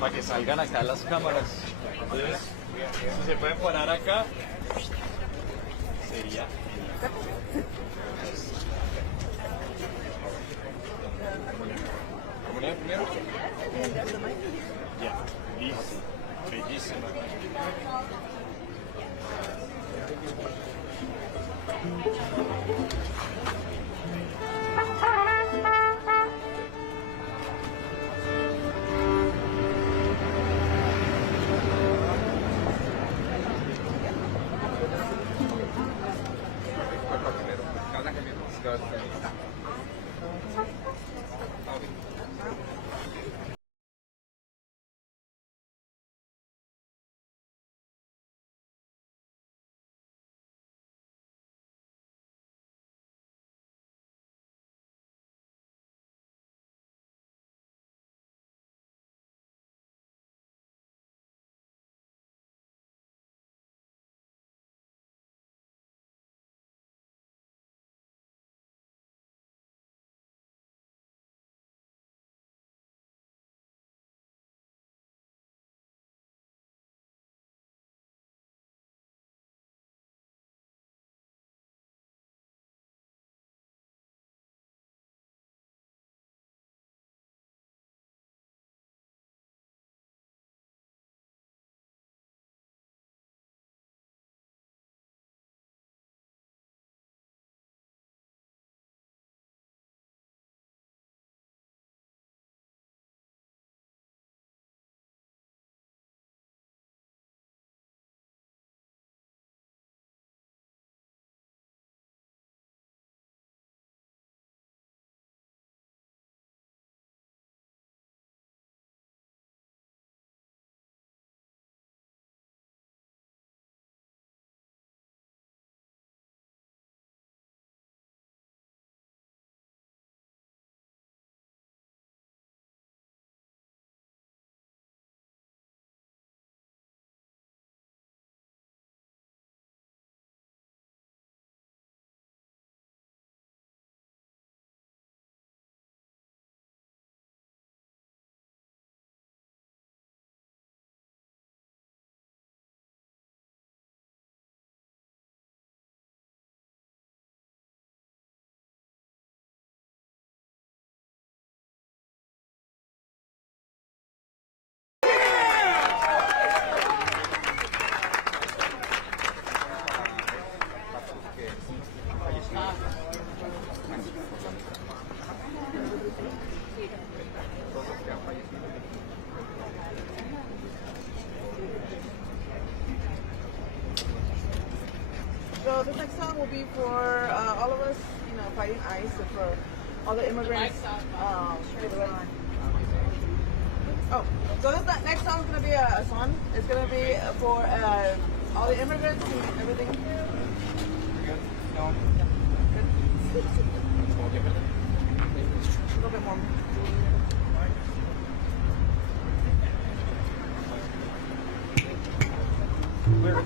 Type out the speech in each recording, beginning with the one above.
Para que salgan acá las cámaras. Entonces, si se pueden parar acá, sería. ¿Comunidad primero? Ya, listo. Bellísimo. So the next song will be for all of us, fighting ICE, and for all the immigrants. Oh, so this next song is gonna be a song. It's gonna be for all the immigrants and everything. No. Good. A little bit more. Where?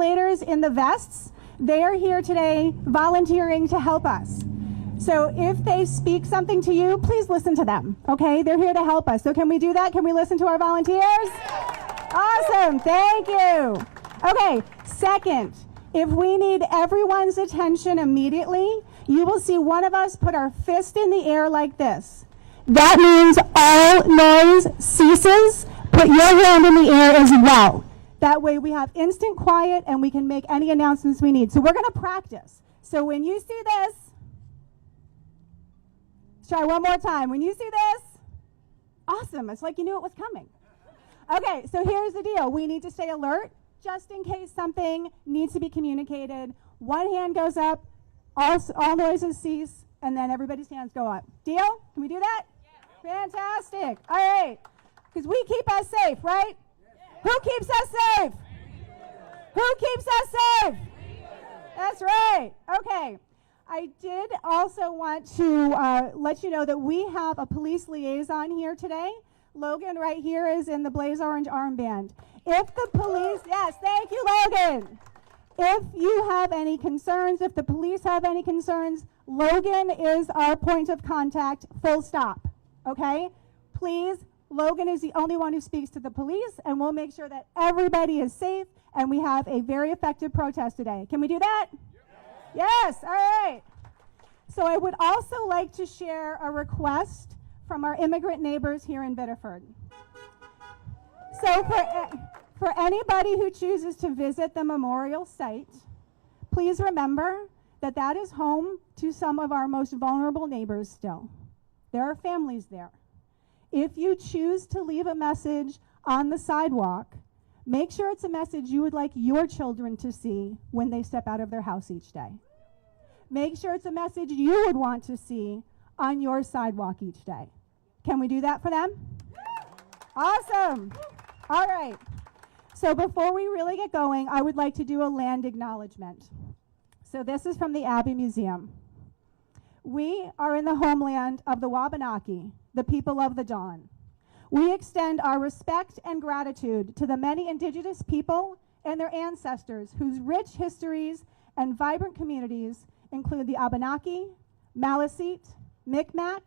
Leaders in the vests, they are here today volunteering to help us. So if they speak something to you, please listen to them, okay? They're here to help us. So can we do that? Can we listen to our volunteers? Awesome, thank you. Okay, second, if we need everyone's attention immediately, you will see one of us put our fist in the air like this. That means all noise ceases. Put your hand in the air as well. That way we have instant quiet and we can make any announcements we need. So we're going to practice. So when you see this, let's try one more time. When you see this, awesome. It's like you knew it was coming. Okay, so here's the deal. We need to stay alert just in case something needs to be communicated. One hand goes up, all noises cease, and then everybody's hands go up. Deal? Can we do that? Yeah. Fantastic. All right. Because we keep us safe, right? Who keeps us safe? Who keeps us safe? That's right. Okay. I did also want to let you know that we have a police liaison here today. Logan right here is in the Blaze Orange armband. If the police, yes, thank you, Logan. If you have any concerns, if the police have any concerns, Logan is our point of contact, full stop. Okay? Please, Logan is the only one who speaks to the police, and we'll make sure that everybody is safe and we have a very effective protest today. Can we do that? Yes, all right. So I would also like to share a request from our immigrant neighbors here in Biddeford. So for anybody who chooses to visit the memorial site, please remember that that is home to some of our most vulnerable neighbors still. There are families there. If you choose to leave a message on the sidewalk, make sure it's a message you would like your children to see when they step out of their house each day. Make sure it's a message you would want to see on your sidewalk each day. Can we do that for them? Awesome. All right. So before we really get going, I would like to do a land acknowledgement. So this is from the Abbey Museum. We are in the homeland of the Wabanaki, the people of the dawn. We extend our respect and gratitude to the many indigenous people and their ancestors whose rich histories and vibrant communities include the Abenaki, Maliseet, Micmac,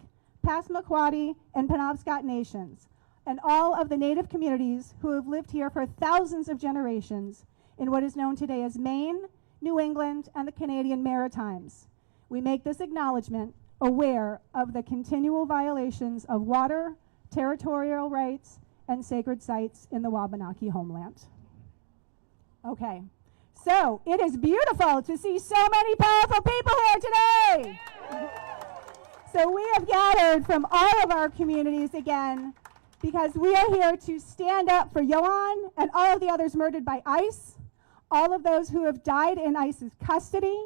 Passamaquoddy, and Penobscot nations, and all of the native communities who have lived here for thousands of generations in what is known today as Maine, New England, and the Canadian Maritimes. We make this acknowledgement aware of the continual violations of water, territorial rights, and sacred sites in the Wabanaki homeland. Okay, so it is beautiful to see so many powerful people here today. So we have gathered from all of our communities again because we are here to stand up for Johan and all of the others murdered by ICE, all of those who have died in ICE's custody,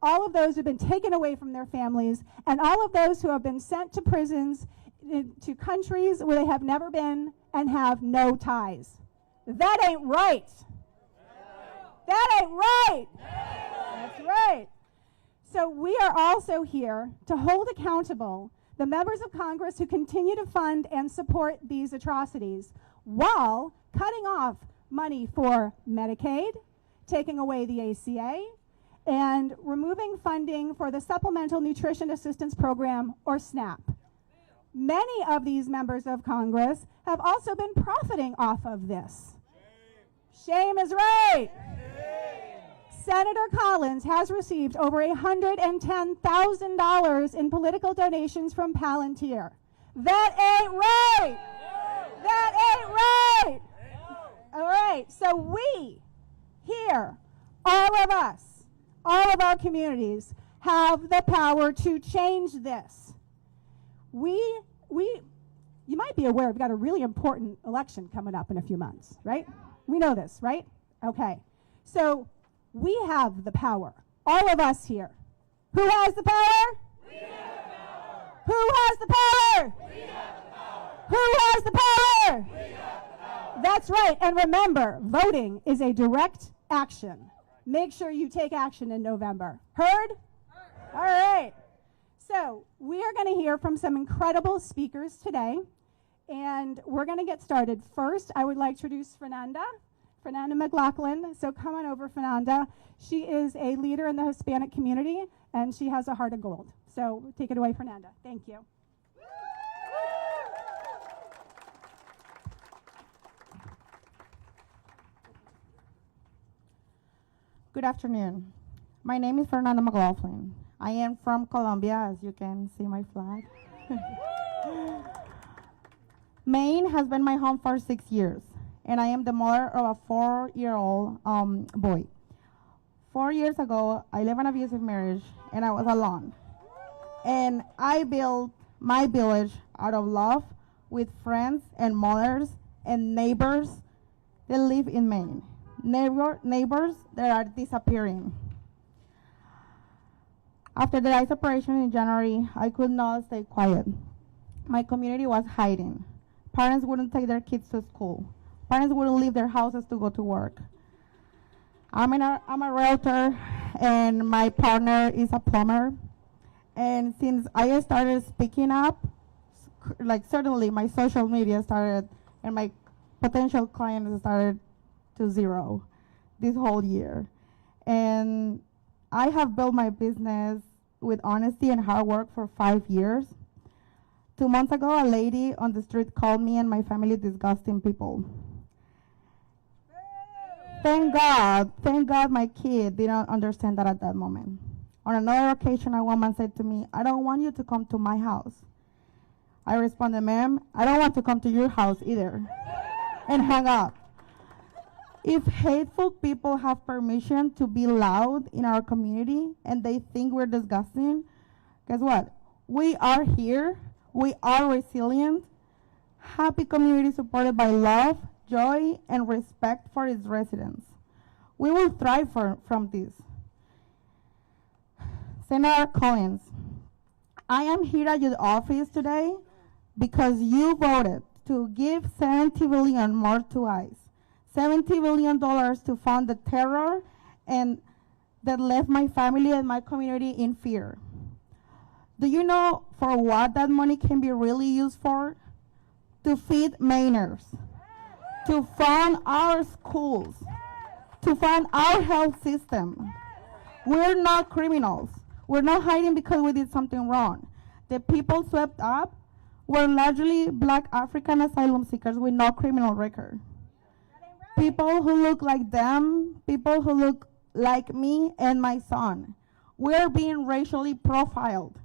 all of those who have been taken away from their families, and all of those who have been sent to prisons to countries where they have never been and have no ties. That ain't right. That ain't right. That's right. So we are also here to hold accountable the members of Congress who continue to fund and support these atrocities while cutting off money for Medicaid, taking away the ACA, and removing funding for the Supplemental Nutrition Assistance Program, or SNAP. Many of these members of Congress have also been profiting off of this. Shame is right. Senator Collins has received over $110,000 in political donations from Palantir. That ain't right. That ain't right. All right, so we here, all of us, all of our communities have the power to change this. You might be aware we've got a really important election coming up in a few months, right? We know this, right? Okay, so we have the power, all of us here. Who has the power? We have the power. Who has the power? We have the power. Who has the power? We have the power. That's right, and remember, voting is a direct action. Make sure you take action in November. Heard? All right. So we are going to hear from some incredible speakers today, and we're going to get started. First, I would like to introduce Fernanda Fernanda McLaughlin. So come on over, Fernanda. She is a leader in the Hispanic community, and she has a heart of gold. So take it away, Fernanda. Thank you. Good afternoon. My name is Fernanda McLaughlin. I am from Colombia, as you can see my flag. Maine has been my home for 6 years, and I am the mother of a 4-year-old boy. 4 years ago, I lived an abusive marriage, and I was alone. And I built my village out of love with friends and mothers and neighbors that live in Maine. Neighbors that are disappearing. After the separation in January, I could not stay quiet. My community was hiding. Parents wouldn't take their kids to school. Parents wouldn't leave their houses to go to work. I'm a realtor, and my partner is a plumber. And since I started speaking up, certainly my social media started, and my potential clients started to zero this whole year. And I have built my business with honesty and hard work for 5 years. 2 months ago, a lady on the street called me and my family disgusting people. Thank God my kid didn't understand that at that moment. On another occasion, a woman said to me, "I don't want you to come to my house." I responded, "Ma'am, I don't want to come to your house either," and hung up. If hateful people have permission to be loud in our community and they think we're disgusting, guess what? We are here. We are resilient. Happy community supported by love, joy, and respect for its residents. We will thrive from this. Senator Collins, I am here at your office today because you voted to give $70 billion more to ICE. $70 billion to fund the terror and that left my family and my community in fear. Do you know for what that money can be really used for? To feed Mainers, to fund our schools, to fund our health system. We're not criminals. We're not hiding because we did something wrong. The people swept up were largely Black African asylum seekers with no criminal record. People who look like them, people who look like me and my son. We're being racially profiled.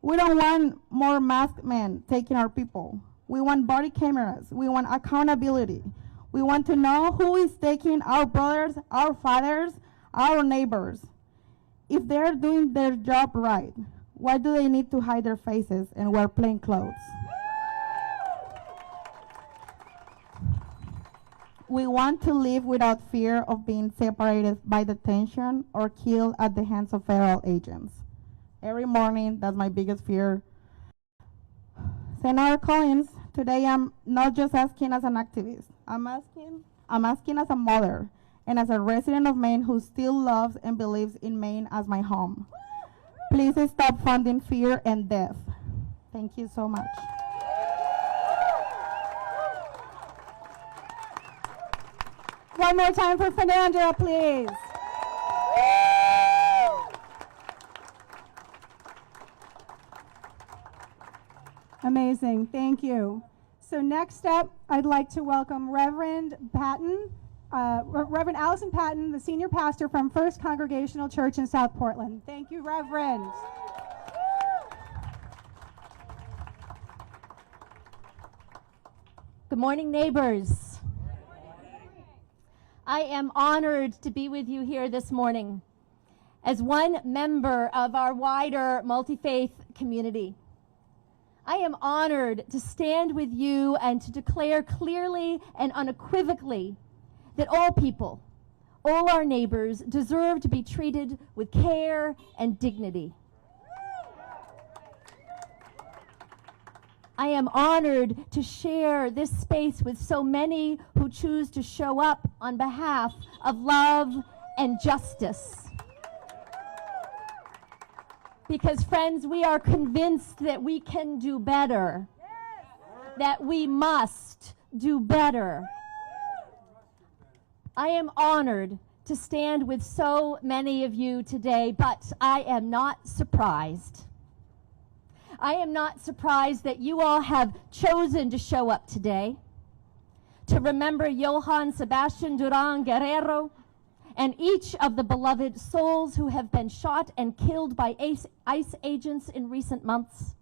We don't want more masked men taking our people. We want body cameras. We want accountability. We want to know who is taking our brothers, our fathers, our neighbors. If they're doing their job right, why do they need to hide their faces and wear plain clothes? We want to live without fear of being separated by detention or killed at the hands of federal agents. Every morning, that's my biggest fear. Senator Collins, today I'm not just asking as an activist. I'm asking as a mother and as a resident of Maine who still loves and believes in Maine as my home. Please stop funding fear and death. Thank you so much. One more time for Fernanda, please. Amazing, thank you. So next up, I'd like to welcome Reverend Patton, Reverend Allison Patton, the senior pastor from First Congregational Church in South Portland. Thank you, Reverend. Good morning, neighbors. I am honored to be with you here this morning as one member of our wider multi-faith community. I am honored to stand with you and to declare clearly and unequivocally that all people, all our neighbors, deserve to be treated with care and dignity. I am honored to share this space with so many who choose to show up on behalf of love and justice. Because, friends, we are convinced that we can do better, that we must do better. I am honored to stand with so many of you today, but I am not surprised. I am not surprised that you all have chosen to show up today to remember Johan Sebastian Duran Guerrero and each of the beloved souls who have been shot and killed by ICE agents in recent months.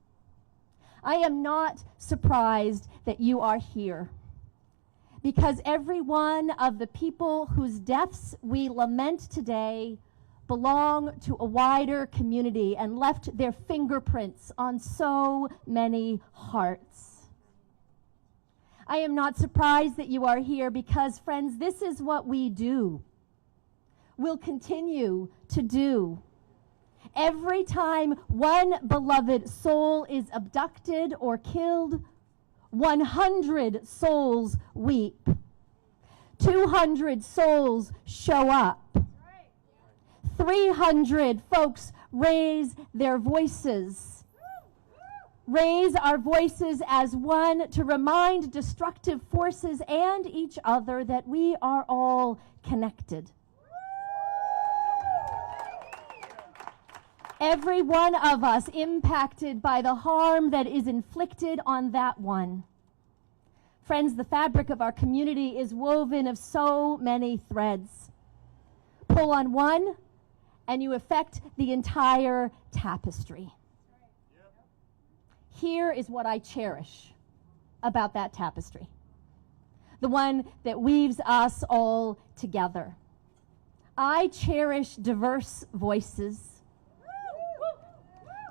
I am not surprised that you are here, because every one of the people whose deaths we lament today belong to a wider community and left their fingerprints on so many hearts. I am not surprised that you are here because, friends, this is what we do. We'll continue to do. Every time one beloved soul is abducted or killed, 100 souls weep. 200 souls show up. 300 folks raise their voices. Raise our voices as one to remind destructive forces and each other that we are all connected. Every one of us impacted by the harm that is inflicted on that one. Friends, the fabric of our community is woven of so many threads. Pull on one, and you affect the entire tapestry. Here is what I cherish about that tapestry, the one that weaves us all together. I cherish diverse voices,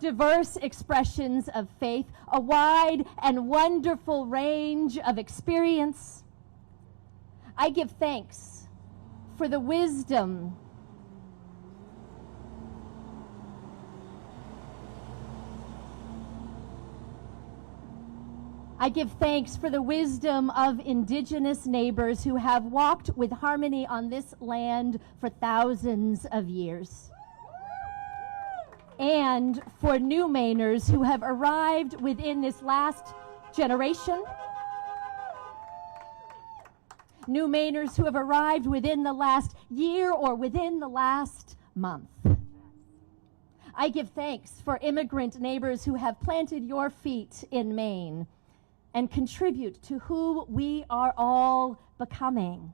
diverse expressions of faith, a wide and wonderful range of experience. I give thanks for the wisdom of indigenous neighbors who have walked with harmony on this land for thousands of years. And for new Mainers who have arrived within this last generation. New Mainers who have arrived within the last year or within the last month. I give thanks for immigrant neighbors who have planted your feet in Maine and contribute to who we are all becoming.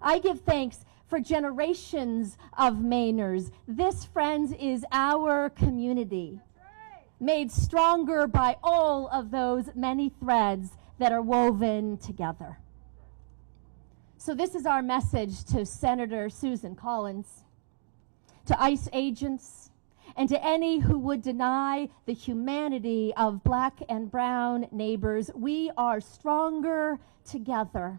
I give thanks for generations of Mainers. This, friends, is our community, made stronger by all of those many threads that are woven together. So this is our message to Senator Susan Collins, to ICE agents, and to any who would deny the humanity of Black and brown neighbors. We are stronger together.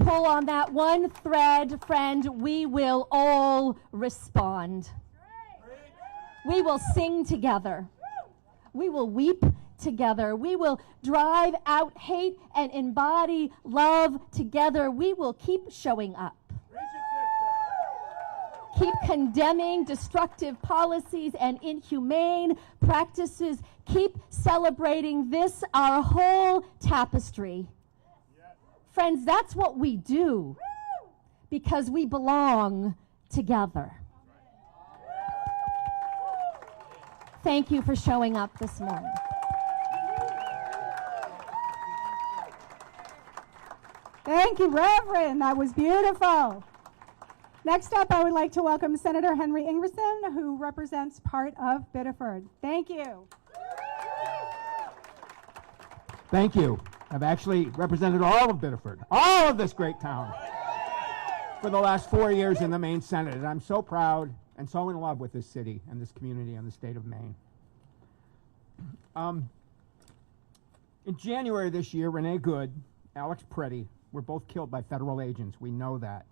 Pull on that one thread, friend, we will all respond. We will sing together. We will weep together. We will drive out hate and embody love together. We will keep showing up. Keep condemning destructive policies and inhumane practices. Keep celebrating this, our whole tapestry. Friends, that's what we do because we belong together. Thank you for showing up this morning. Thank you, Reverend. That was beautiful. Next up, I would like to welcome Senator Henry Ingerson, who represents part of Biddeford. Thank you. Thank you. I've actually represented all of Biddeford, all of this great town, for the last 4 years in the Maine Senate. And I'm so proud and so in love with this city and this community and the state of Maine. In January this year, Renee Good, Alex Preddy were both killed by federal agents. We know that.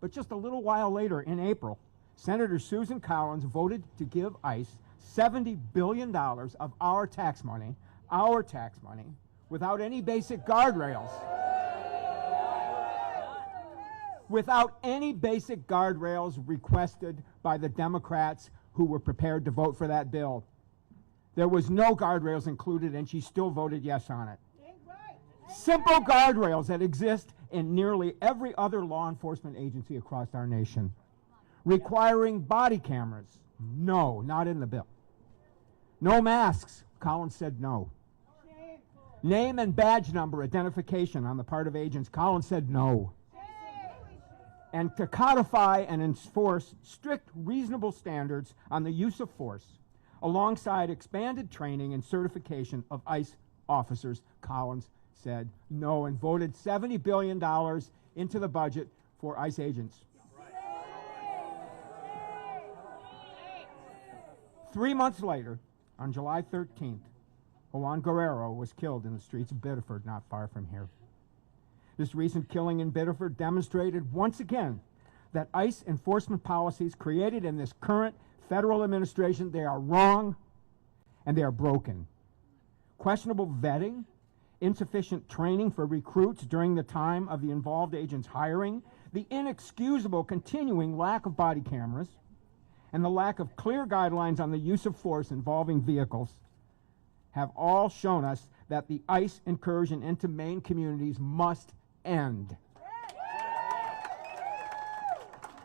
But just a little while later, in April, Senator Susan Collins voted to give ICE $70 billion of our tax money, without any basic guardrails. Without any basic guardrails requested by the Democrats who were prepared to vote for that bill. There was no guardrails included, and she still voted yes on it. Simple guardrails that exist in nearly every other law enforcement agency across our nation. Requiring body cameras. No, not in the bill. No masks. Collins said no. Name and badge number identification on the part of agents. Collins said no. And to codify and enforce strict, reasonable standards on the use of force, alongside expanded training and certification of ICE officers, Collins said no and voted $70 billion into the budget for ICE agents. 3 months later, on July 13th, Johan Guerrero was killed in the streets of Biddeford, not far from here. This recent killing in Biddeford demonstrated once again that ICE enforcement policies created in this current federal administration, they are wrong and they are broken. Questionable vetting, insufficient training for recruits during the time of the involved agents' hiring, the inexcusable continuing lack of body cameras, and the lack of clear guidelines on the use of force involving vehicles have all shown us that the ICE incursion into Maine communities must end.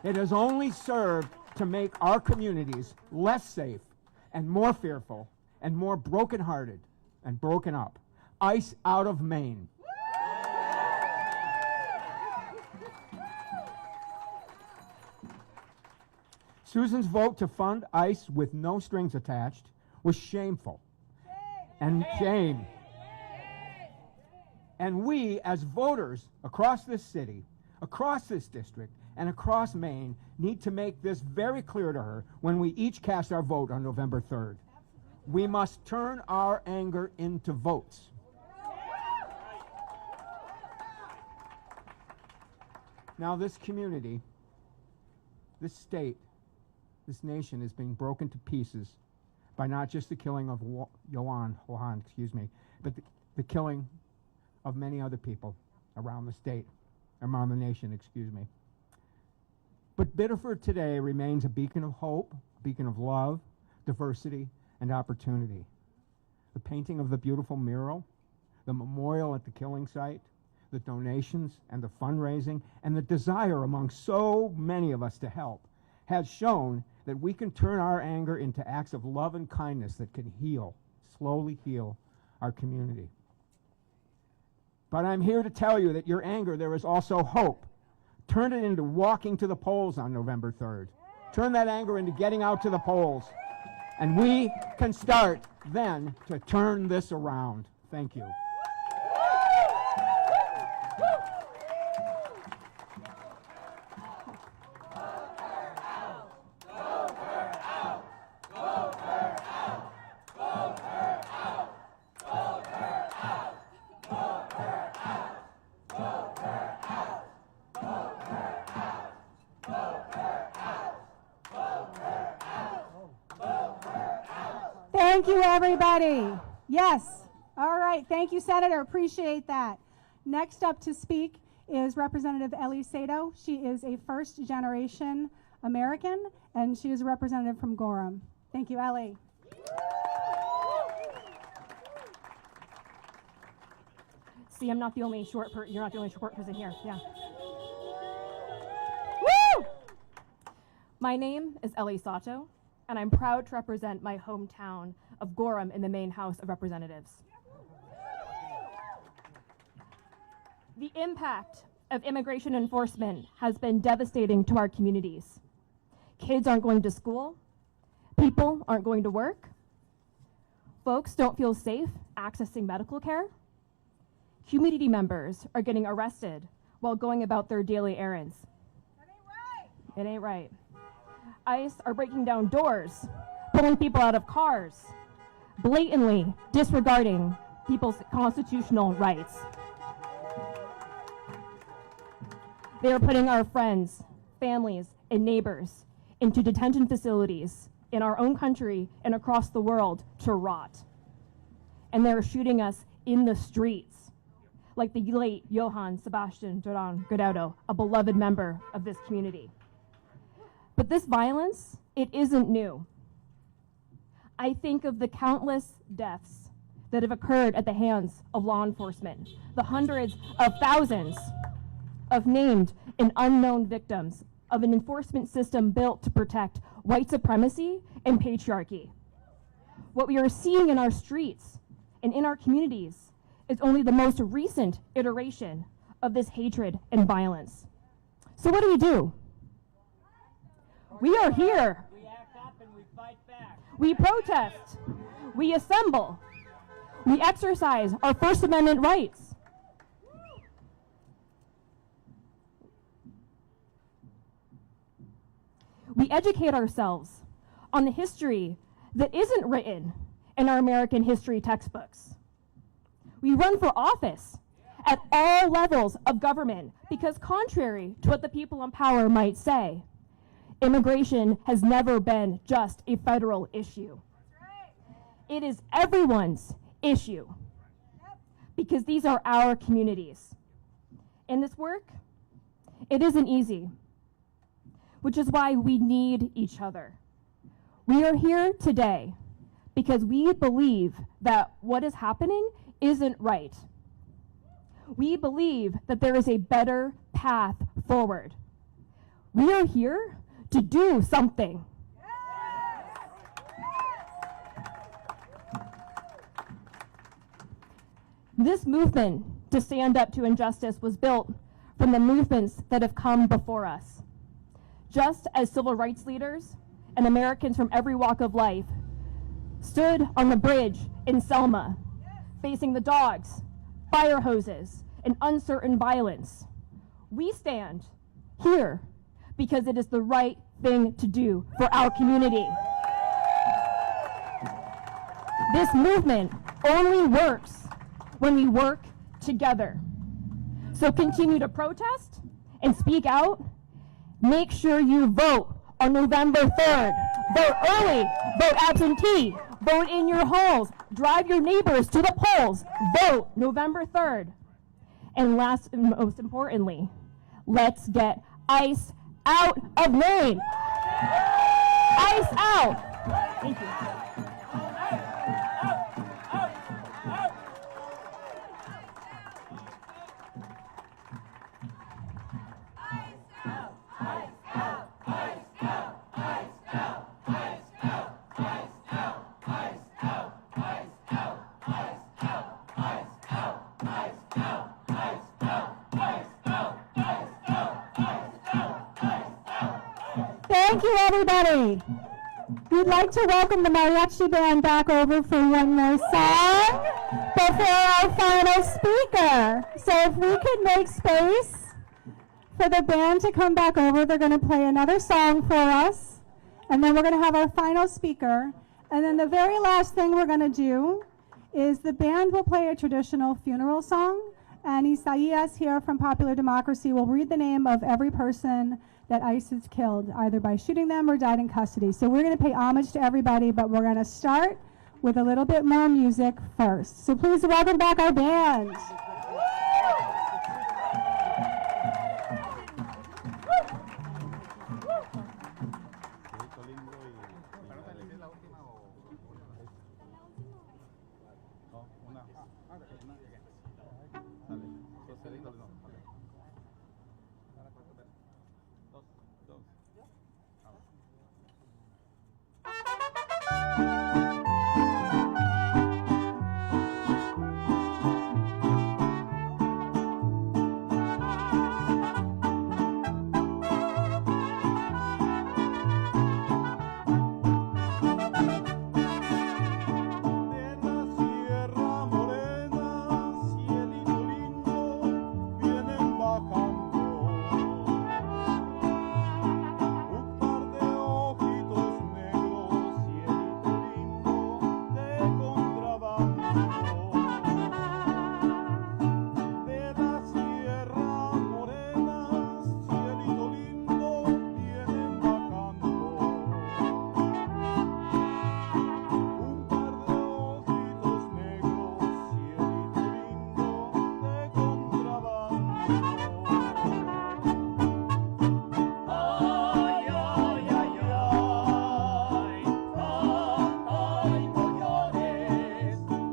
It has only served to make our communities less safe and more fearful and more brokenhearted and broken up. ICE out of Maine. Susan's vote to fund ICE with no strings attached was shameful. And shame. And we, as voters across this city, across this district, and across Maine, need to make this very clear to her when we each cast our vote on November 3rd. We must turn our anger into votes. Now this community, this state, this nation is being broken to pieces by not just the killing of Johan, but the killing of many other people around the state, around the nation, But Biddeford today remains a beacon of hope, a beacon of love, diversity, and opportunity. The painting of the beautiful mural, the memorial at the killing site, the donations and the fundraising, and the desire among so many of us to help has shown that we can turn our anger into acts of love and kindness that can heal, slowly heal our community. But I'm here to tell you that your anger, there is also hope. Turn it into walking to the polls on November 3rd. Turn that anger into getting out to the polls. And we can start then to turn this around. Thank you. Thank you, everybody. Yes. All right. Thank you, Senator. Appreciate that. Next up to speak is Representative Ellie Sato. She is a first-generation American, and she is a representative from Gorham. Thank you, Ellie. See, I'm not the only short person. You're not the only short person here. Yeah. Woo! My name is Ellie Sato, and I'm proud to represent my hometown of Gorham in the Maine House of Representatives. The impact of immigration enforcement has been devastating to our communities. Kids aren't going to school. People aren't going to work. Folks don't feel safe accessing medical care. Community members are getting arrested while going about their daily errands. That ain't right. It ain't right. ICE are breaking down doors, pulling people out of cars, blatantly disregarding people's constitutional rights. They are putting our friends, families, and neighbors into detention facilities in our own country and across the world to rot. And they're shooting us in the streets, like the late Johan Sebastian Duran Guerrero, a beloved member of this community. But this violence, it isn't new. I think of the countless deaths that have occurred at the hands of law enforcement, the hundreds of thousands of named and unknown victims of an enforcement system built to protect white supremacy and patriarchy. What we are seeing in our streets and in our communities is only the most recent iteration of this hatred and violence. So what do? We are here. We act up and we fight back. We protest. We assemble. We exercise our First Amendment rights. We educate ourselves on the history that isn't written in our American history textbooks. We run for office at all levels of government because, contrary to what the people in power might say, immigration has never been just a federal issue. It is everyone's issue because these are our communities. And this work, it isn't easy, which is why we need each other. We are here today because we believe that what is happening isn't right. We believe that there is a better path forward. We are here to do something. This movement to stand up to injustice was built from the movements that have come before us. Just as civil rights leaders and Americans from every walk of life stood on the bridge in Selma, facing the dogs, fire hoses, and uncertain violence, we stand here because it is the right thing to do for our community. This movement only works when we work together. So continue to protest and speak out. Make sure you vote on November 3rd. Vote early, vote absentee, vote in your homes, drive your neighbors to the polls, vote November 3rd. And last and most importantly, let's get ICE out of Maine. ICE out. Thank you. Thank you, everybody. We'd like to welcome the mariachi band back over for one more song before our final speaker. So if we could make space for the band to come back over, they're going to play another song for us, and then we're going to have our final speaker. And then the very last thing we're going to do is the band will play a traditional funeral song, and Isaias here from Popular Democracy will read the name of every person that ICE has killed, either by shooting them or died in custody. So we're going to pay homage to everybody, but we're going to start with a little bit more music first. So please welcome back our band.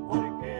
Porque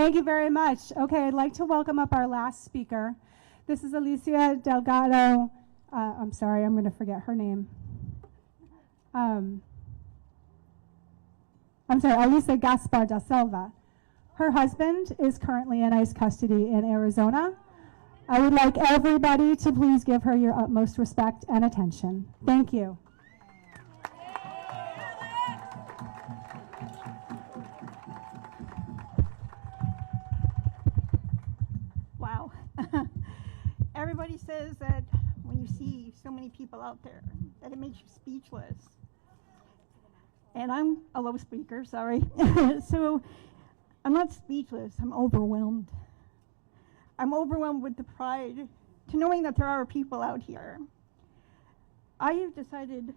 Thank you very much. Okay, I'd like to welcome up our last speaker. This is Alicia Delgado. I'm sorry, I'm going to forget her name. I'm sorry, Alicia Gaspar da Silva. Her husband is currently in ICE custody in Arizona. I would like everybody to please give her your utmost respect and attention. Thank you. Wow. Everybody says that when you see so many people out there, that it makes you speechless. And I'm a low speaker, sorry. So I'm not speechless, I'm overwhelmed. I'm overwhelmed with the pride to knowing that there are people out here. I have decided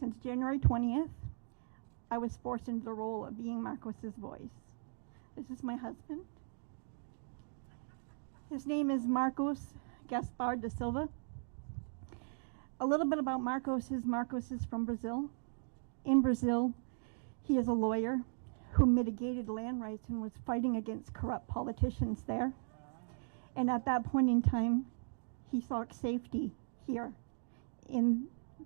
since January 20th, I was forced into the role of being Marcos's voice. This is my husband. His name is Marcos Gaspar da Silva. A little bit about Marcos is from Brazil. In Brazil, he is a lawyer who mitigated land rights and was fighting against corrupt politicians there. And at that point in time, he sought safety here in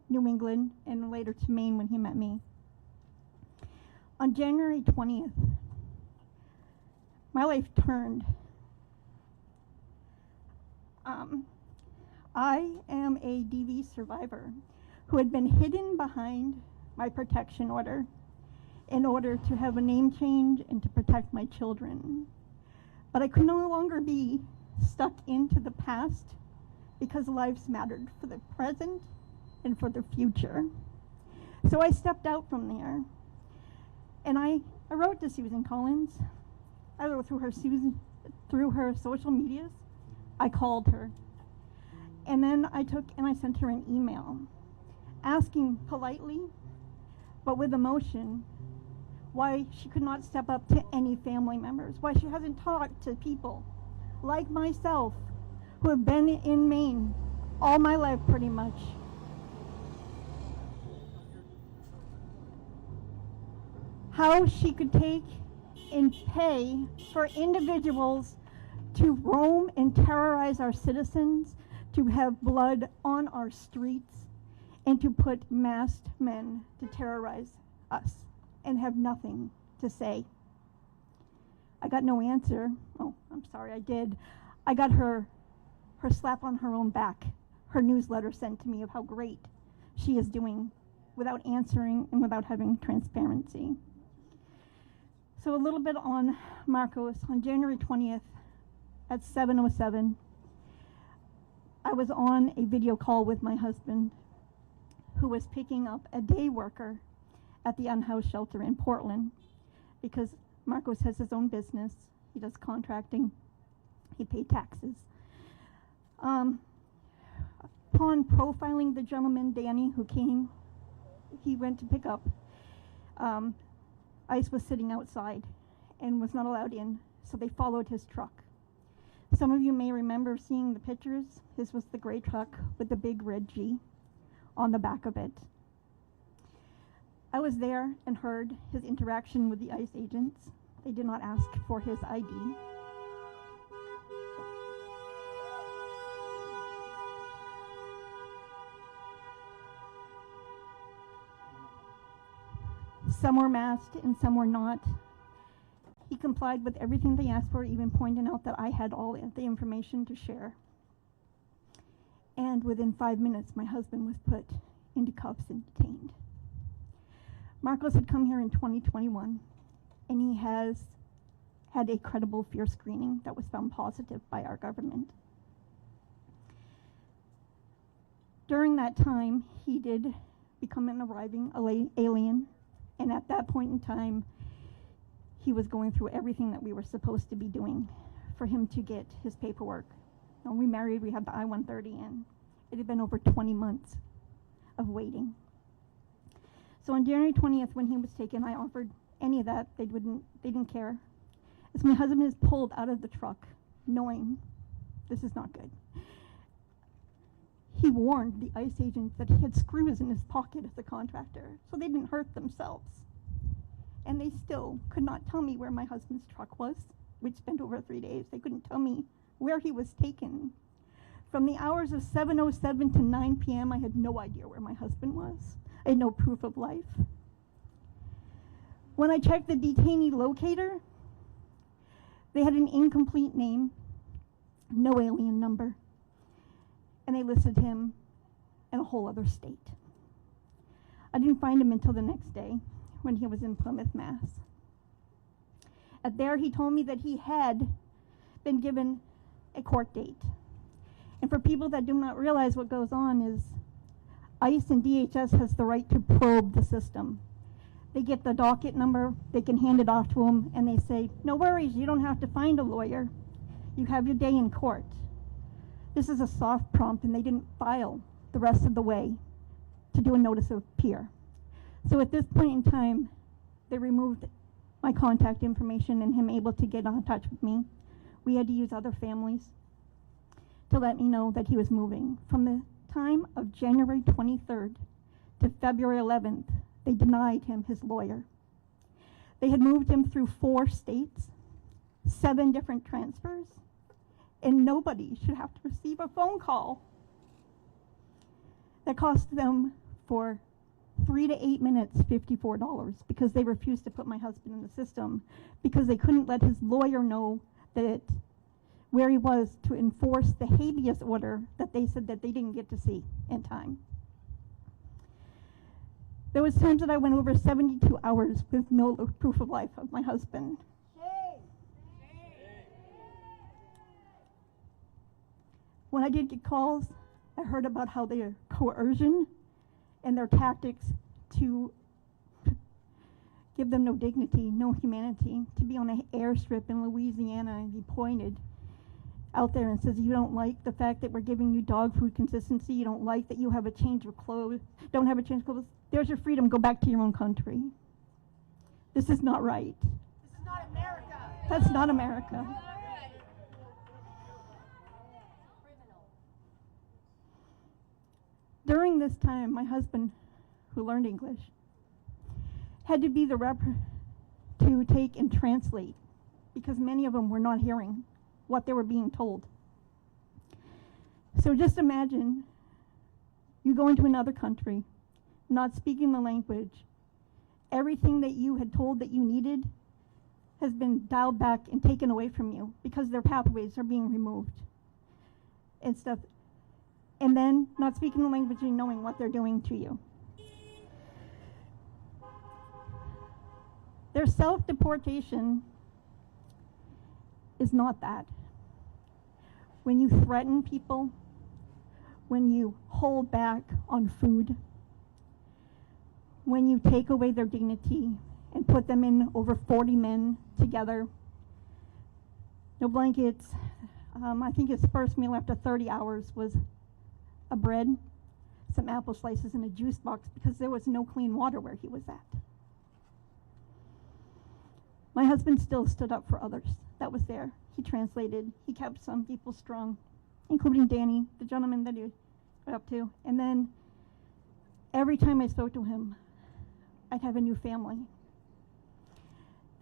New England and later to Maine when he met me. On January 20th, my life turned. I am a DV survivor who had been hidden behind my protection order in order to have a name change and to protect my children. But I could no longer be stuck into the past because lives mattered for the present and for the future. So I stepped out from there and I wrote to Susan Collins. I wrote through her social medias. I called her. And then I sent her an email asking politely, but with emotion, why she could not step up to any family members, why she hasn't talked to people like myself who have been in Maine all my life pretty much. How she could take and pay for individuals to roam and terrorize our citizens, to have blood on our streets, and to put masked men to terrorize us and have nothing to say. I got no answer. Oh, I'm sorry, I did. I got her slap on her own back, her newsletter sent to me of how great she is doing without answering and without having transparency. So a little bit on Marcos. On January 20th at 7:07, I was on a video call with my husband who was picking up a day worker at the unhoused shelter in Portland because Marcos has his own business. He does contracting. He paid taxes. Upon profiling the gentleman, Danny, who came, he went to pick up. ICE was sitting outside and was not allowed in, so they followed his truck. Some of you may remember seeing the pictures. This was the gray truck with the big red G on the back of it. I was there and heard his interaction with the ICE agents. They did not ask for his ID. Some were masked and some were not. He complied with everything they asked for, even pointing out that I had all the information to share. And within 5 minutes, my husband was put into cuffs and detained. Marcos had come here in 2021, and he has had a credible fear screening that was found positive by our government. During that time, he did become an arriving alien, and at that point in time, he was going through everything that we were supposed to be doing for him to get his paperwork. When we married, we had the I-130 in. It had been over 20 months of waiting. So on January 20th, when he was taken, I offered any of that. They didn't care. As my husband is pulled out of the truck, knowing this is not good, he warned the ICE agents that he had screws in his pocket as a contractor, so they didn't hurt themselves. And they still could not tell me where my husband's truck was. which spent over 3 days. They couldn't tell me where he was taken. From the hours of 7:07 to 9 p.m., I had no idea where my husband was. I had no proof of life. When I checked the detainee locator, they had an incomplete name, no alien number, and they listed him in a whole other state. I didn't find him until the next day when he was in Plymouth, Mass. There he told me that he had been given a court date. And for people that do not realize what goes on is ICE and DHS has the right to probe the system. They get the docket number, they can hand it off to them, and they say, no worries, you don't have to find a lawyer. You have your day in court. This is a soft prompt, and they didn't file the rest of the way to do a notice of appear. So at this point in time, they removed my contact information and him able to get in touch with me. We had to use other families to let me know that he was moving. From the time of January 23rd to February 11th, they denied him his lawyer. They had moved him through 4 states, 7 different transfers, and nobody should have to receive a phone call that cost them for 3 to 8 minutes, $54, because they refused to put my husband in the system because they couldn't let his lawyer know that where he was to enforce the habeas order that they said that they didn't get to see in time. There was times that I went over 72 hours with no proof of life of my husband. When I did get calls, I heard about how their coercion and their tactics to give them no dignity, no humanity, to be on an airstrip in Louisiana and be pointed out there and says, you don't like the fact that we're giving you dog food consistency, you don't like that you have a change of clothes, don't have a change of clothes, there's your freedom, go back to your own country. This is not right. This is not America. That's not America. During this time, my husband, who learned English, had to be the rep to take and translate because many of them were not hearing what they were being told. So just imagine you go into another country, not speaking the language. Everything that you had told that you needed has been dialed back and taken away from you because their pathways are being removed and stuff. And then not speaking the language and knowing what they're doing to you. Their self-deportation is not that. When you threaten people, when you hold back on food, when you take away their dignity and put them in over 40 men together, no blankets. I think his first meal after 30 hours was a bread, some apple slices, and a juice box because there was no clean water where he was at. My husband still stood up for others that was there. He translated. He kept some people strong, including Danny, the gentleman that he went up to. And then every time I spoke to him, I'd have a new family.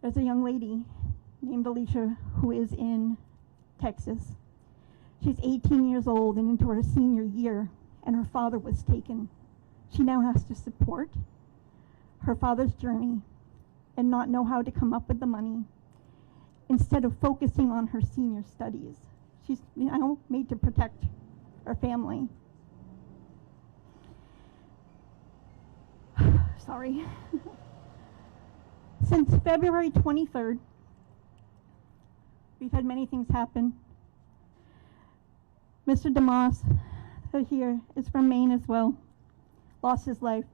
There's a young lady named Alicia who is in Texas. She's 18 years old and into her senior year, and her father was taken. She now has to support her father's journey and not know how to come up with the money instead of focusing on her senior studies. She's now made to protect her family. Sorry. Since February 23rd, we've had many things happen. Mr. DeMoss, here, is from Maine as well, lost his life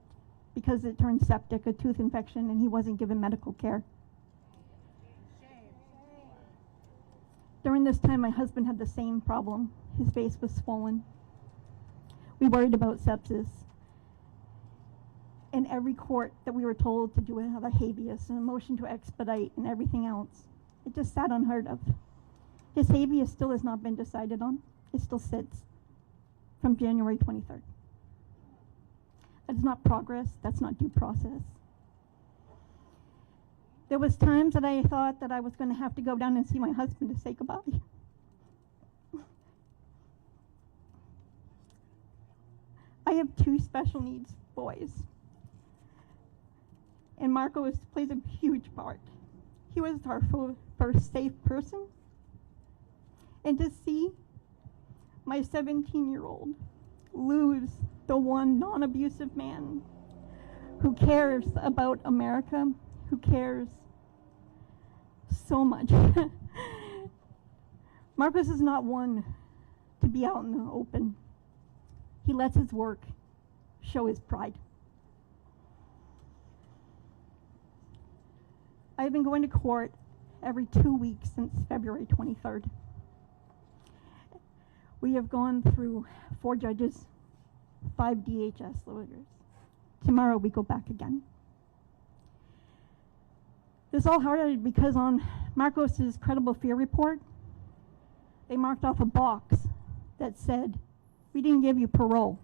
because it turned septic, a tooth infection, and he wasn't given medical care. During this time, my husband had the same problem. His face was swollen. We worried about sepsis. In every court that we were told to do another habeas and a motion to expedite and everything else, it just sat unheard of. His habeas still has not been decided on. It still sits from January 23rd. That is not progress. That's not due process. There was times that I thought that I was going to have to go down and see my husband to say goodbye. I have 2 special needs boys. And Marcos plays a huge part. He was our first safe person. And to see my 17-year-old lose the one non-abusive man who cares about America, who cares so much. Marcos is not one to be out in the open. He lets his work show his pride. I've been going to court every 2 weeks since February 23rd. We have gone through 4 judges, 5 DHS lawyers. Tomorrow we go back again. This all started because on Marcos's credible fear report, they marked off a box that said, "We didn't give you parole,"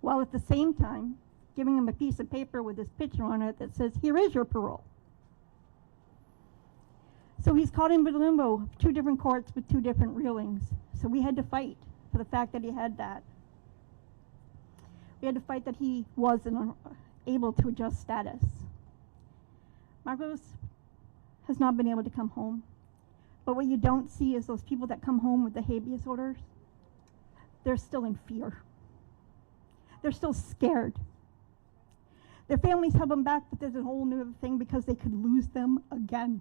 while at the same time giving him a piece of paper with his picture on it that says, "Here is your parole." So he's caught in limbo, 2 different courts with 2 different rulings. So we had to fight for the fact that he had that. We had to fight that he wasn't able to adjust status. Marcos has not been able to come home. But what you don't see is those people that come home with the habeas orders, they're still in fear. They're still scared. Their families have them back, but there's a whole new thing because they could lose them again.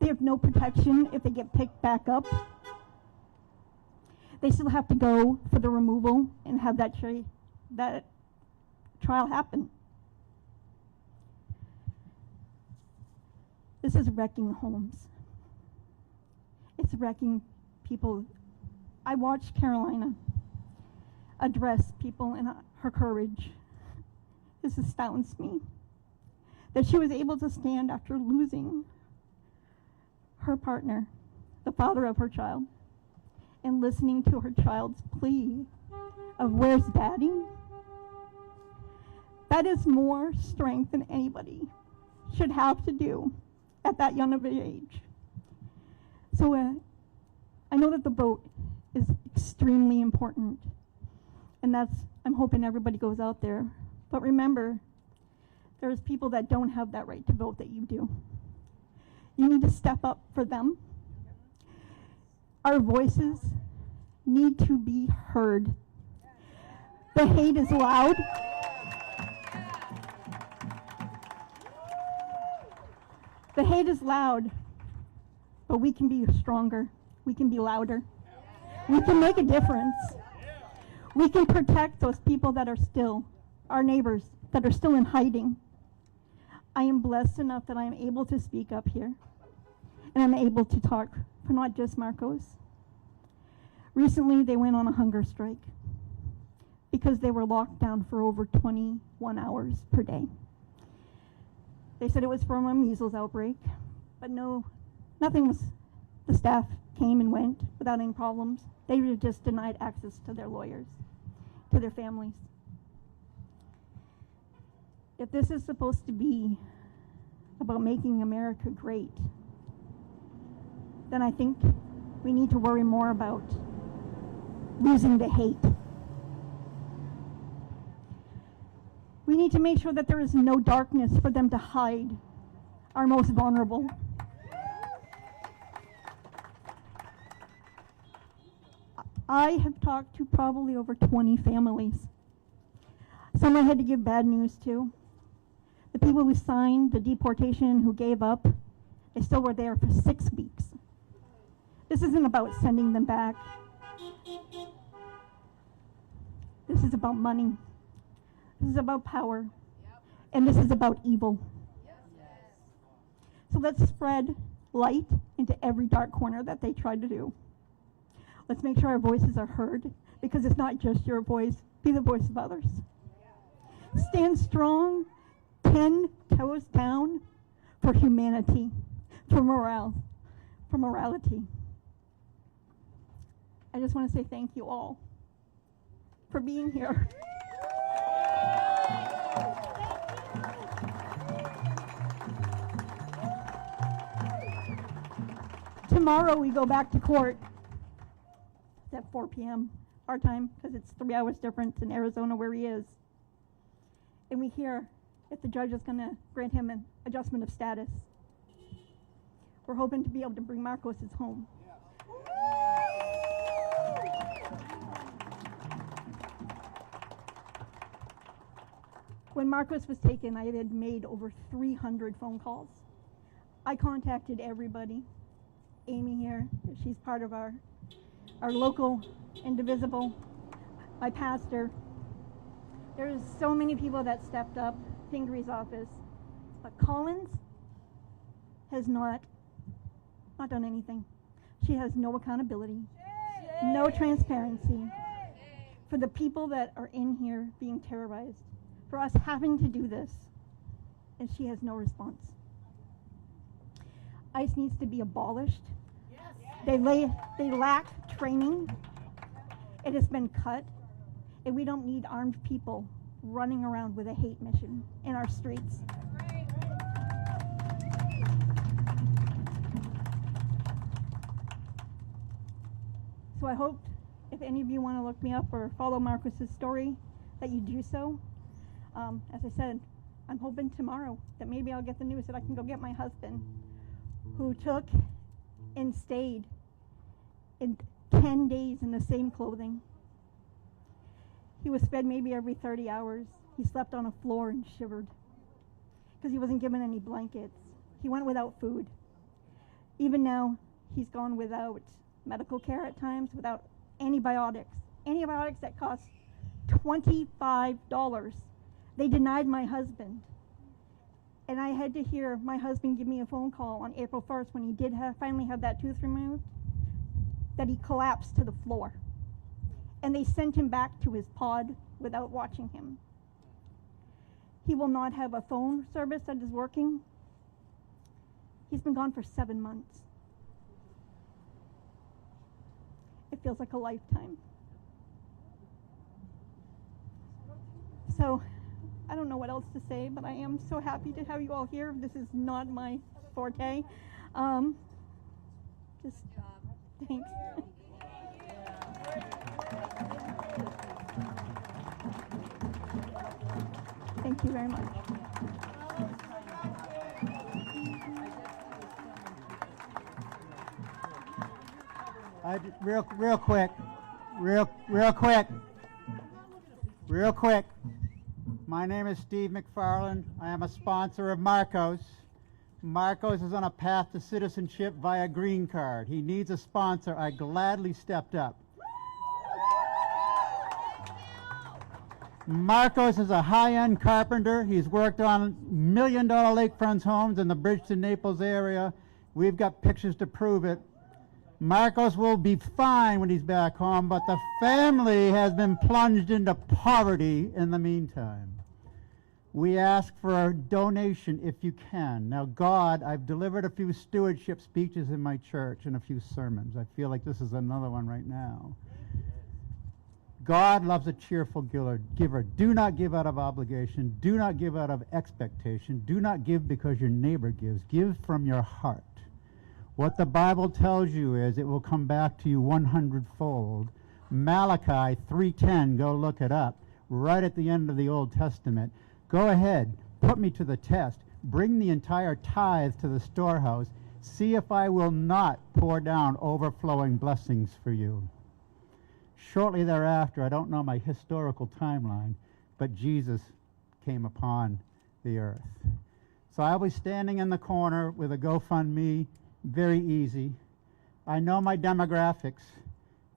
They have no protection if they get picked back up. They still have to go for the removal and have that trial happen. This is wrecking homes. It's wrecking people. I watched Carolina address people in her courage. This astounds me. That she was able to stand after losing her partner, the father of her child, and listening to her child's plea of "Where's Daddy?" That is more strength than anybody should have to do at that young of an age. So I know that the vote is extremely important, and I'm hoping everybody goes out there. But remember, there's people that don't have that right to vote that you do. You need to step up for them. Our voices need to be heard. The hate is loud. The hate is loud, but we can be stronger. We can be louder. We can make a difference. We can protect those people that are still, our neighbors, that are still in hiding. I am blessed enough that I am able to speak up here, and I'm able to talk for not just Marcos. Recently, they went on a hunger strike because they were locked down for over 21 hours per day. They said it was from a measles outbreak, but nothing was, the staff came and went without any problems. They were just denied access to their lawyers, to their families. If this is supposed to be about making America great, then I think we need to worry more about losing the hate. We need to make sure that there is no darkness for them to hide our most vulnerable. I have talked to probably over 20 families. Some I had to give bad news to. The people who signed the deportation, who gave up, they still were there for 6 weeks. This isn't about sending them back. This is about money. This is about power. And this is about evil. So let's spread light into every dark corner that they try to do. Let's make sure our voices are heard, because it's not just your voice. Be the voice of others. Stand strong, 10 toes down for humanity, for morality. I just want to say thank you all for being here. tomorrow we go back to court. It's at 4 p.m. our time, because it's 3 hours difference in Arizona where he is. And we hear if the judge is going to grant him an adjustment of status. We're hoping to be able to bring Marcos home. When Marcos was taken, I had made over 300 phone calls. I contacted everybody. Amy here, she's part of our local indivisible, my pastor. There's so many people that stepped up, Pingree office, but Collins has not done anything. She has no accountability, no transparency for the people that are in here being terrorized, for us having to do this, and she has no response. ICE needs to be abolished. They lack training. It has been cut, and we don't need armed people running around with a hate mission in our streets. So I hope if any of you want to look me up or follow Marcos's story, that you do so. As I said, I'm hoping tomorrow that maybe I'll get the news that I can go get my husband, who took and stayed in 10 days in the same clothing. He was fed maybe every 30 hours. He slept on a floor and shivered because he wasn't given any blankets. He went without food. Even now, he's gone without medical care at times, without antibiotics. Antibiotics that cost $25. They denied my husband. And I had to hear my husband give me a phone call on April 1st when he did finally have that tooth removed, that he collapsed to the floor. And they sent him back to his pod without watching him. He will not have a phone service that is working. He's been gone for 7 months. It feels like a lifetime. So, I don't know what else to say, but I am so happy to have you all here. This is not my forte. Just thanks. Thank you very much. Real quick. My name is Steve McFarland. I am a sponsor of Marcos. Marcos is on a path to citizenship via green card. He needs a sponsor. I gladly stepped up. Marcos is a high-end carpenter. He's worked on million-dollar lakefront homes in the Bridgeton, Naples area. We've got pictures to prove it. Marcos will be fine when he's back home, but the family has been plunged into poverty in the meantime. We ask for a donation if you can. Now, God, I've delivered a few stewardship speeches in my church and a few sermons. I feel like this is another one right now. God loves a cheerful giver. Do not give out of obligation. Do not give out of expectation. Do not give because your neighbor gives. Give from your heart. What the Bible tells you is it will come back to you 100-fold. Malachi 3:10, go look it up, right at the end of the Old Testament. Go ahead, put me to the test. Bring the entire tithe to the storehouse. See if I will not pour down overflowing blessings for you. Shortly thereafter, I don't know my historical timeline, but Jesus came upon the earth. So I was standing in the corner with a GoFundMe. Very easy. I know my demographics.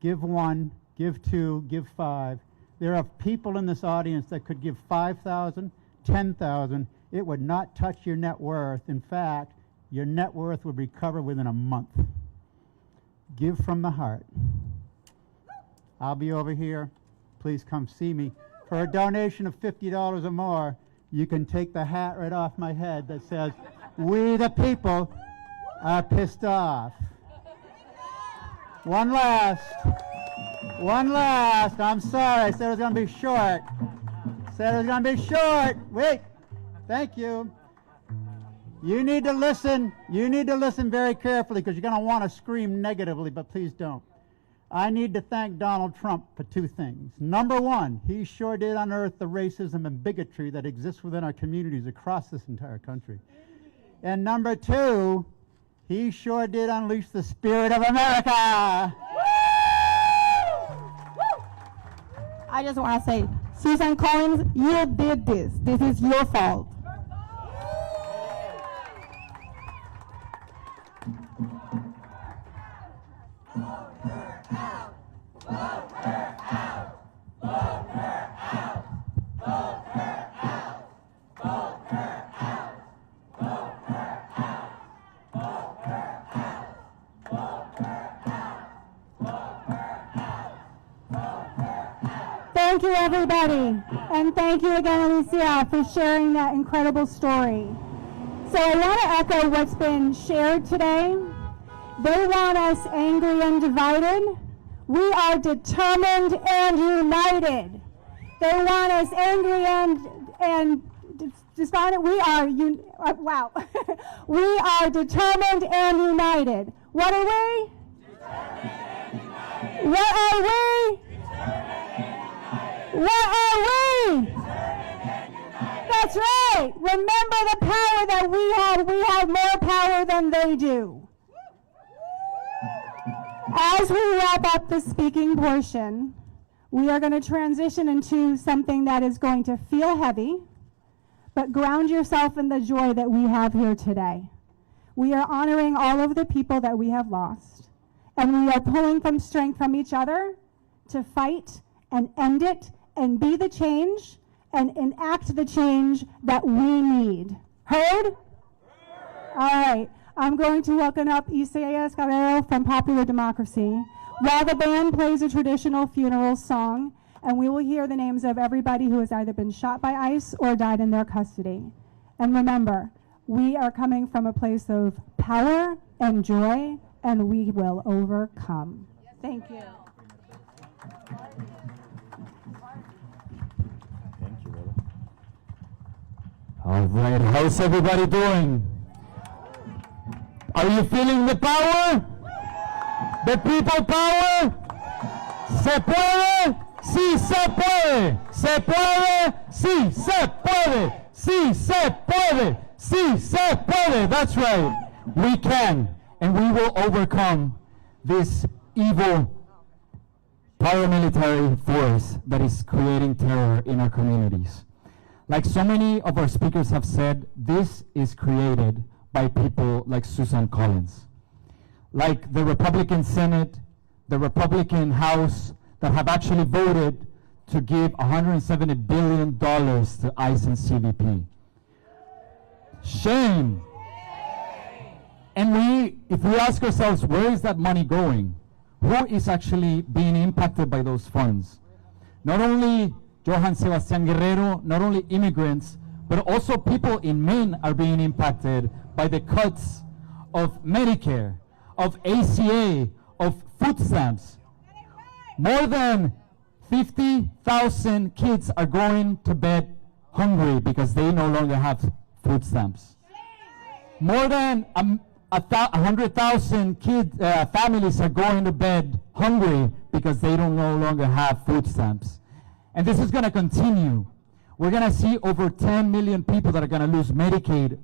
Give 1, give 2, give 5. There are people in this audience that could give 5,000, 10,000. It would not touch your net worth. In fact, your net worth would recover within a month. Give from the heart. I'll be over here. Please come see me. For a donation of $50 or more, you can take the hat right off my head that says, "We the people are pissed off." One last. I'm sorry. I said it was going to be short. Wait. Thank you. You need to listen. You need to listen very carefully because you're going to want to scream negatively, but please don't. I need to thank Donald Trump for two things. Number one, he sure did unearth the racism and bigotry that exists within our communities across this entire country. And number two, he sure did unleash the spirit of America. I just want to say, Susan Collins, you did this. This is your fault. Thank you, everybody. And thank you again, Alicia, for sharing that incredible story. So I want to echo what's been shared today. They want us angry and divided. We are determined and united. They want us angry and despondent. We are, wow. We are determined and united. What are we? What are we? What are we? That's right. Remember the power that we have. We have more power than they do. As we wrap up the speaking portion, we are going to transition into something that is going to feel heavy, but ground yourself in the joy that we have here today. We are honoring all of the people that we have lost, and we are pulling from strength from each other to fight and end it and be the change and enact the change that we need. Heard? All right. I'm going to welcome up Isaias Guerrero from Popular Democracy while the band plays a traditional funeral song, and we will hear the names of everybody who has either been shot by ICE or died in their custody. And remember, we are coming from a place of power and joy, and we will overcome. Thank you. All right, how's everybody doing? Are you feeling the power? The people power? ¿Se puede? Sí se puede. ¿Se puede? Sí se puede. Sí se puede. Sí se puede. That's right. We can, and we will overcome this evil paramilitary force that is creating terror in our communities. Like so many of our speakers have said, this is created by people like Susan Collins. Like the Republican Senate, the Republican House that have actually voted to give $170 billion to ICE and CBP. Shame. And if we ask ourselves, where is that money going? Who is actually being impacted by those funds? Not only Johan Sebastian Guerrero, not only immigrants, but also people in Maine are being impacted by the cuts of Medicare, of ACA, of food stamps. More than 50,000 kids are going to bed hungry because they no longer have food stamps. More than 100,000 families are going to bed hungry because they don't no longer have food stamps. And this is going to continue. We're going to see over 10 million people that are going to lose Medicaid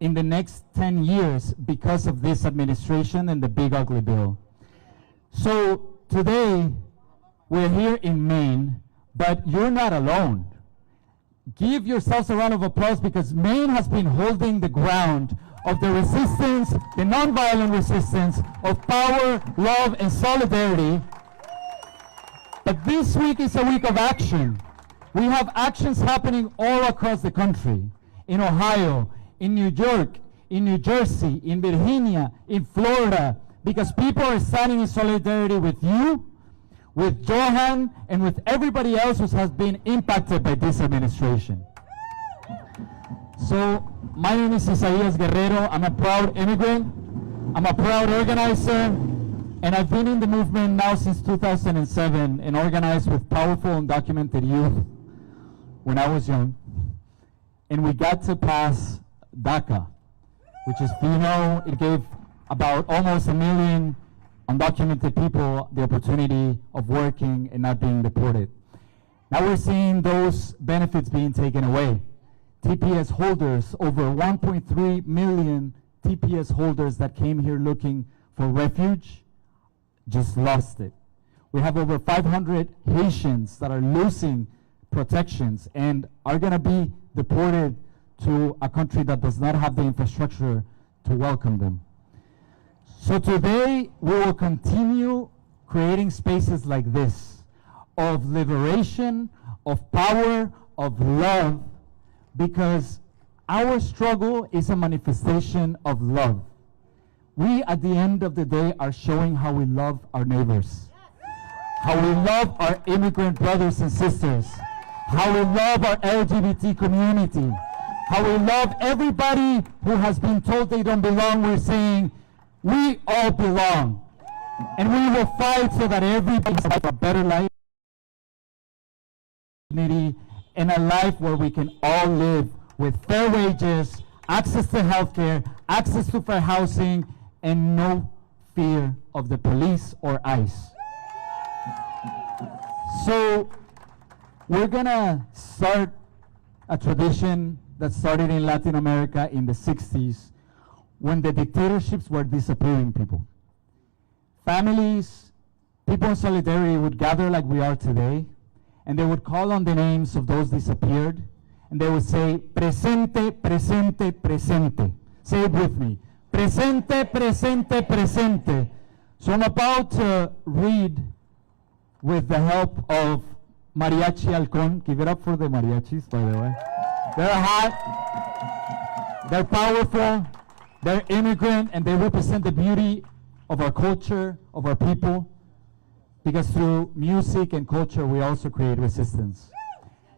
in the next 10 years because of this administration and the big ugly bill. So today, we're here in Maine, but you're not alone. Give yourselves a round of applause because Maine has been holding the ground of the resistance, the nonviolent resistance of power, love, and solidarity. But this week is a week of action. We have actions happening all across the country, in Ohio, in New York, in New Jersey, in Virginia, in Florida, because people are standing in solidarity with you, with Johan, and with everybody else who has been impacted by this administration. So, my name is Isaias Guerrero. I'm a proud immigrant. I'm a proud organizer. And I've been in the movement now since 2007 and organized with powerful undocumented youth when I was young. And we got to pass DACA. which is, you know, it gave about almost 1 million undocumented people the opportunity of working and not being deported. Now we're seeing those benefits being taken away. TPS holders, over 1.3 million TPS holders that came here looking for refuge, just lost it. We have over 500 Haitians that are losing protections and are going to be deported to a country that does not have the infrastructure to welcome them. So today we will continue creating spaces like this of liberation, of power, of love, because our struggle is a manifestation of love. We, at the end of the day, are showing how we love our neighbors, how we love our immigrant brothers and sisters, how we love our LGBT community, how we love everybody who has been told they don't belong. We're saying, we all belong. And we will fight so that everybody has a better life, dignity, and a life where we can all live with fair wages, access to healthcare, access to fair housing, and no fear of the police or ICE. So we're gonna start a tradition that started in Latin America in the 60s when the dictatorships were disappearing people. Families, people in solidarity would gather like we are today, and they would call on the names of those disappeared, and they would say, presente, presente, presente. Say it with me. Presente, presente, presente. So I'm about to read with the help of Mariachi Halcón. Give it up for the mariachis, by the way. They're hot, they're powerful, they're immigrant, and they represent the beauty of our culture, of our people, because through music and culture, we also create resistance.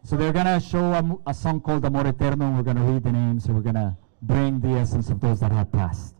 So they're gonna show a song called Amor Eterno, and we're gonna read the names, and we're gonna bring the essence of those that have passed.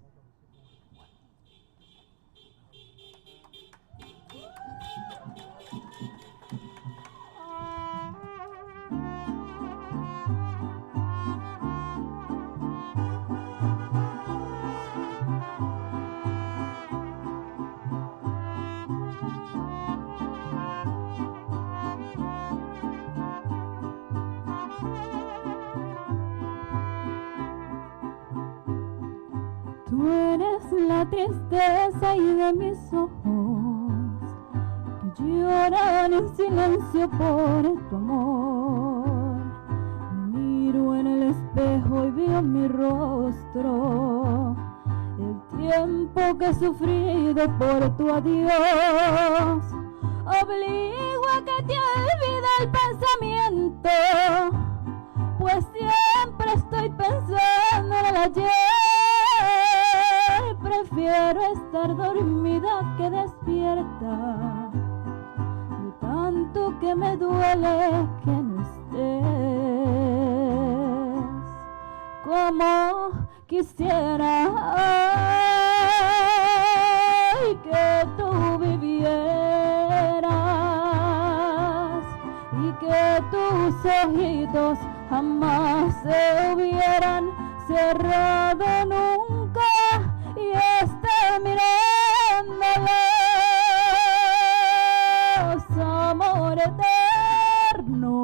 Tú eres la tristeza y de mis ojos que lloran en silencio por tu amor. Me miro en el espejo y veo mi rostro, el tiempo que he sufrido por tu adiós. Obligo a que te olvide el pensamiento, pues siempre estoy pensando en el ayer. Prefiero estar dormida que despierta, de tanto que me duele que no estés. Como quisiera ay, que tú vivieras y que tus ojitos jamás se hubieran cerrado nunca. Y mirándolos, amor eterno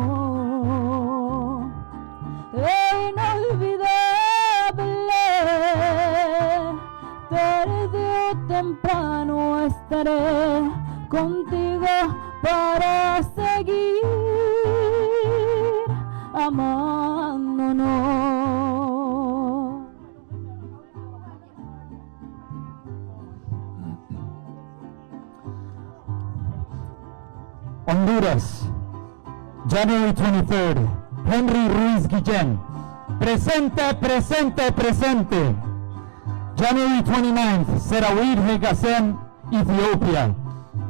e inolvidable, tarde o temprano estaré contigo para seguir amándonos. Honduras, January 23rd, Henry Ruiz Guillén. Presente, presente, presente. January 29th, Serawid Hegasen, Ethiopia.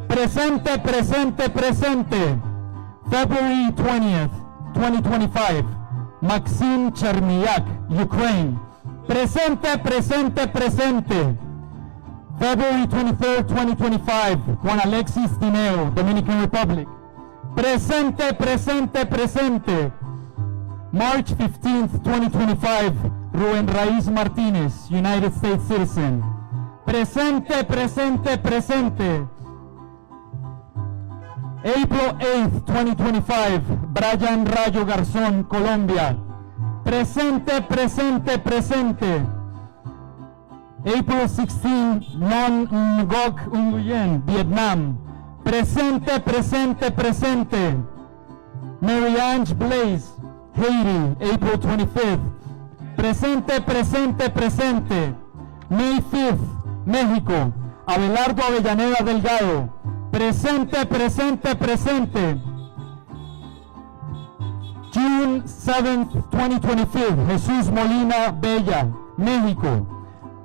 Presente, presente, presente. February 20th, 2025, Maxim Cherniak, Ukraine. Presente, presente, presente. February 23rd, 2025, Juan Alexis Dineo, Dominican Republic. Presente, presente, presente. March 15th, 2025, Rubén Raiz Martínez, United States citizen. Presente, presente, presente. April 8th, 2025, Brian Rayo Garzón, Colombia. Presente, presente, presente. April 16, Non Ngoc Nguyen, Vietnam. Presente, presente, presente. Marianne Blaze, Haiti, April 25th. Presente, presente, presente. May 5th, México. Abelardo Avellaneda Delgado. Presente, presente, presente. June 7th, 2025, Jesús Molina Bella, México.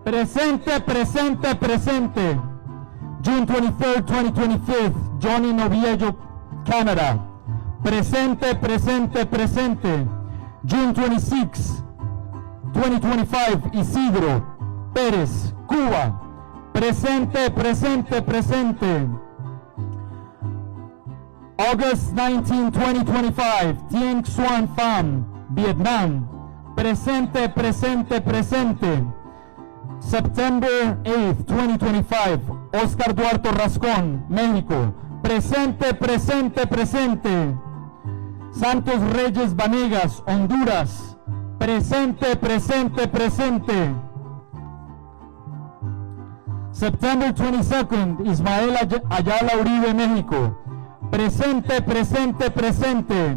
Presente, presente, presente. June 23rd, 2025, Johnny Novillo, Canada. Presente, presente, presente. June 26th, 2025, Isidro Pérez, Cuba. Presente, presente, presente. August 19, 2025, Tien Xuan Pham, Vietnam. Presente, presente, presente. September 8, 2025, Oscar Duarte Rascón, México. Presente, presente, presente. Santos Reyes Vanegas, Honduras. Presente, presente, presente. September 22nd, Ismael Ayala Uribe, México. Presente, presente, presente.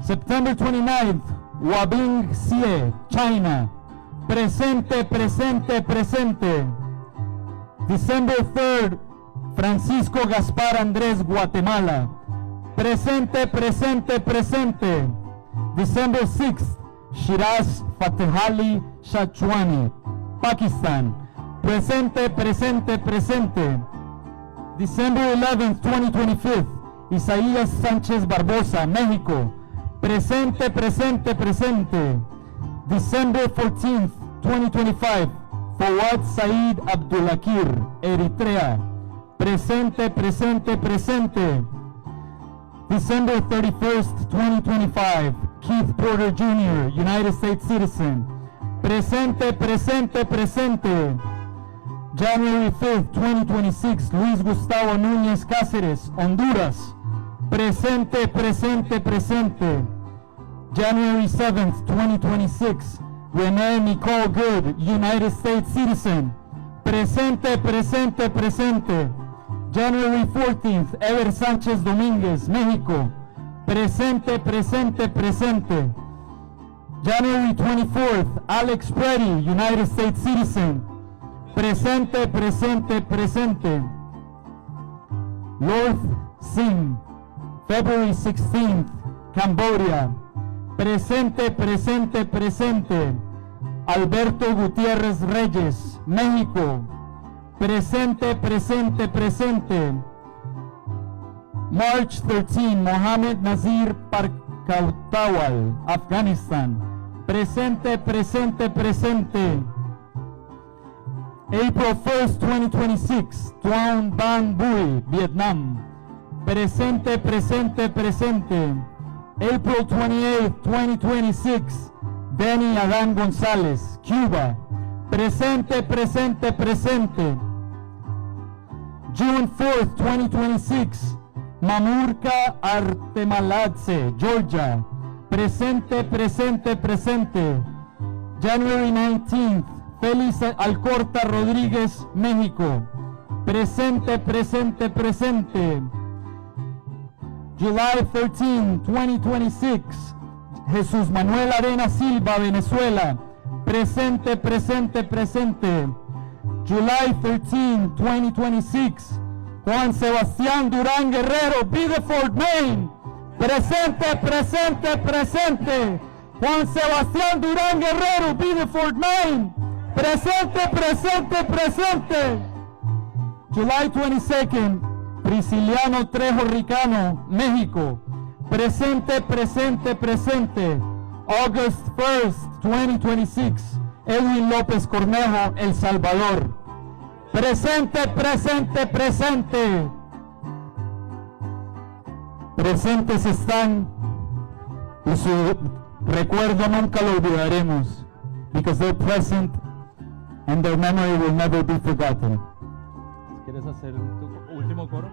September 29th, Wabing Xie, China. Presente, presente, presente. December 3rd, Francisco Gaspar Andrés, Guatemala. Presente, presente, presente. December 6th, Shiraz Fatehali Shachwani, Pakistan. Presente, presente, presente. December 11th, 2025, Isaías Sánchez Barbosa, México. Presente, presente, presente. December 14th, 2025, Fawad Said Abdulakir, Eritrea. Presente, presente, presente. December 31st, 2025, Keith Porter Jr., United States citizen. Presente, presente, presente. January 5th, 2026, Luis Gustavo Núñez Cáceres, Honduras. Presente, presente, presente. January 7th, 2026, Renee Nicole Good, United States citizen. Presente, presente, presente. January 14th, Ever Sánchez Domínguez, México. Presente, presente, presente. January 24th, Alex Preddy, United States citizen. Presente, presente, presente. Lord Singh, February 16th, Cambodia. Presente, presente, presente. Alberto Gutiérrez Reyes, México. Presente, presente, presente. March 13, Mohammed Nazir Parkautawal, Afganistán. Presente, presente, presente. April 1st, 2026, Tuan Van Bui, Vietnam. Presente, presente, presente. April 28th, 2026, Benny Adán González, Cuba. Presente, presente, presente. June 4th, 2026, Mamurka Artemaladze, Georgia. Presente, presente, presente. January 19th, Félix Alcorta Rodríguez, México. Presente, presente, presente. July 13, 2026, Jesús Manuel Arena Silva, Venezuela. Presente, presente, presente. July 13, 2026, Johan Sebastian Duran Guerrero, Biddeford, Maine. Presente, presente, presente. Juan Sebastian Duran Guerrero, Biddeford, Maine. Presente, presente, presente. July 22nd, Prisciliano Trejo Ricano, México. Presente, presente, presente. August 1st, 2026, Edwin López Cornejo, El Salvador. Presente, presente, presente. Presentes están y su recuerdo nunca lo olvidaremos. because they're present and their memory will never be forgotten. ¿Quieres hacer tu último coro?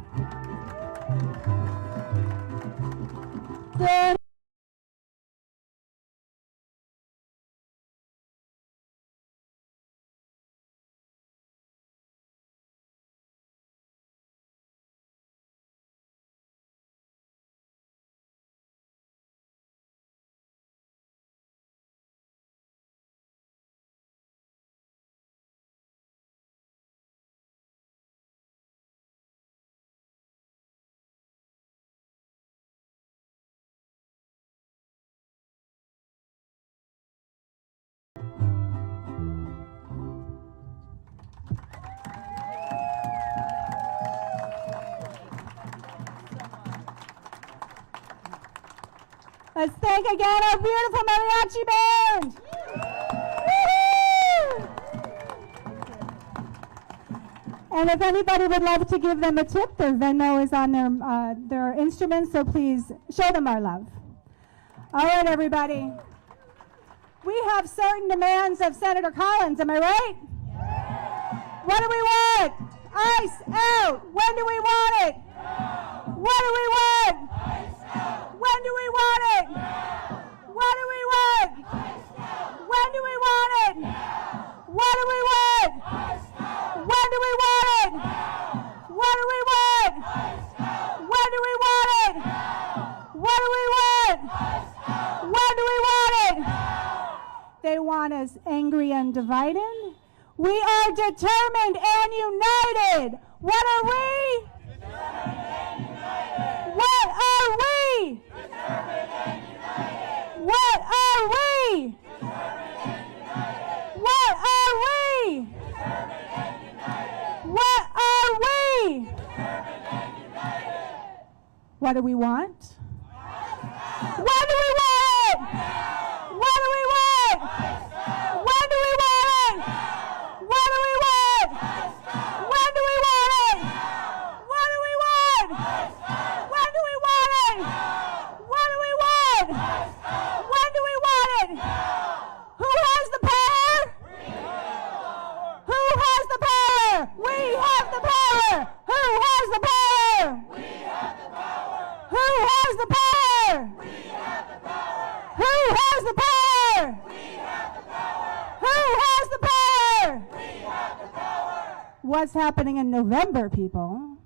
Let's thank again our beautiful mariachi band. And if anybody would love to give them a tip, their Venmo is on their instruments, so please show them our love. All right, everybody. We have certain demands of Senator Collins, am I right? What do we want? Ice out. When do we want it? What do we want? When do we want it? What do we want? When do we want it? What do we want? When do we want it? What do we want? When do we want it? What do we want? When do we want it? They want us angry and divided. We are determined and united. What are we? What are we? What are we? What are we? What are we? What do we want? What do we want? What do we want? When do we want it? What do we want? When do we want it? What do we want? When do we want it? What do we want? When do we want it? Who has the power? Who has the power? We have the power. Who has the power? We have the power. Who has the power? We have the power. Who has the power? We have the power. Who has the power? We have the power. What's happening in November, people?